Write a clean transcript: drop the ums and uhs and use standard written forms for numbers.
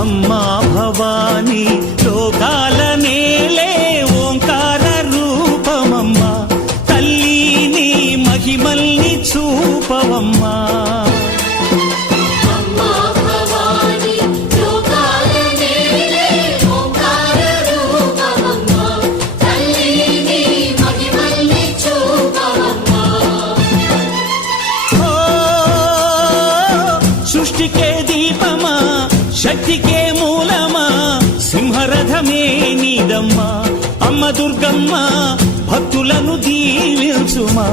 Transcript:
అమ్మా భవానీ లోకాల నేలే ఓంకార రూపమమ్మా తల్లి నీ మహిమల్ని చూపవమ్మా సృష్టికే దీపమా శక్తికే మూలమా సింహరథమే నీదమ్మా అమ్మ దుర్గమ్మ భక్తులను దీవించుమా